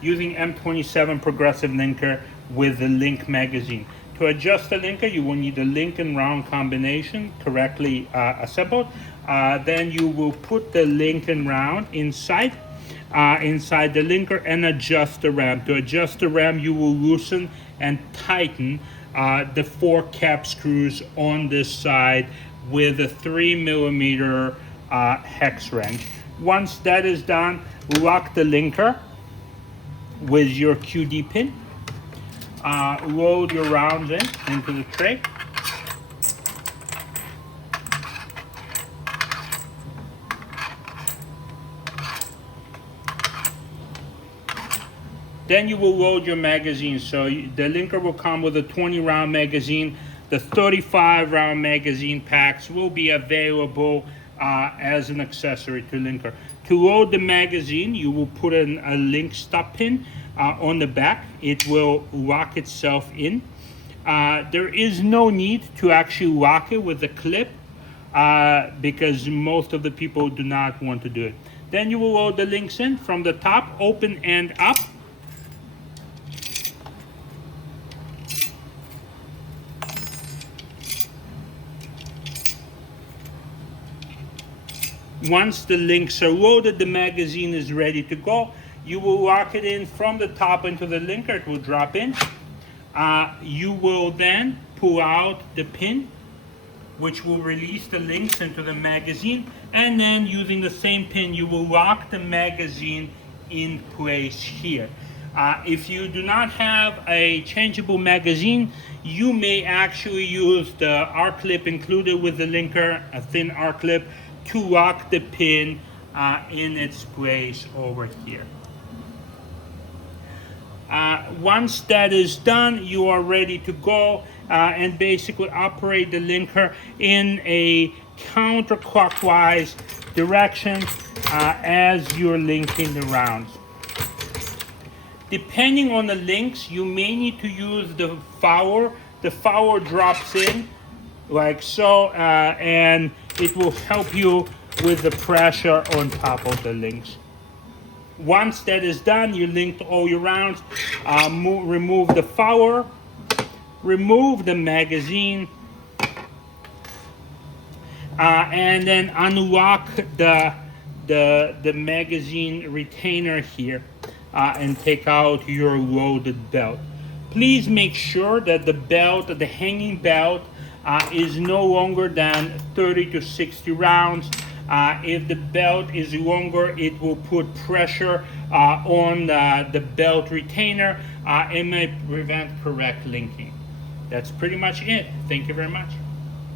using M27 progressive linker with the link magazine. To adjust the linker, you will need the link and round combination correctly assembled. Then you will put the link and round inside the linker and adjust the ram. To adjust the ram, you will loosen and tighten the 4 cap screws on this side with a 3mm hex wrench. Once that is done, lock the linker with your QD pin. Load your rounds into the tray. Then you will load your magazine. So the linker will come with a 20-round magazine. The 35-round magazine packs will be available as an accessory to linker. To load the magazine, you will put a link stop pin on the back. It will lock itself in. There is no need to actually lock it with a clip because most of the people do not want to do it. Then you will load the links in from the top, open and up. Once the links are loaded, the magazine is ready to go. You will lock it in from the top into the linker. It will drop in. You will then pull out the pin, which will release the links into the magazine. And then using the same pin, you will lock the magazine in place here. If you do not have a changeable magazine, you may actually use the R-clip included with the linker, a thin R-clip, to lock the pin in its place over here. Once that is done, you are ready to go and basically operate the linker in a counterclockwise direction as you're linking the rounds. Depending on the links, you may need to use the follower. The follower drops in like so, and it will help you with the pressure on top of the links. Once that is done, you linked all your rounds. Remove the follower, remove the magazine, and then unlock the magazine retainer here and take out your loaded belt. Please make sure that the belt, the hanging belt, is no longer than 30 to 60 rounds. If the belt is longer, it will put pressure on the belt retainer and may prevent correct linking. That's pretty much it. Thank you very much.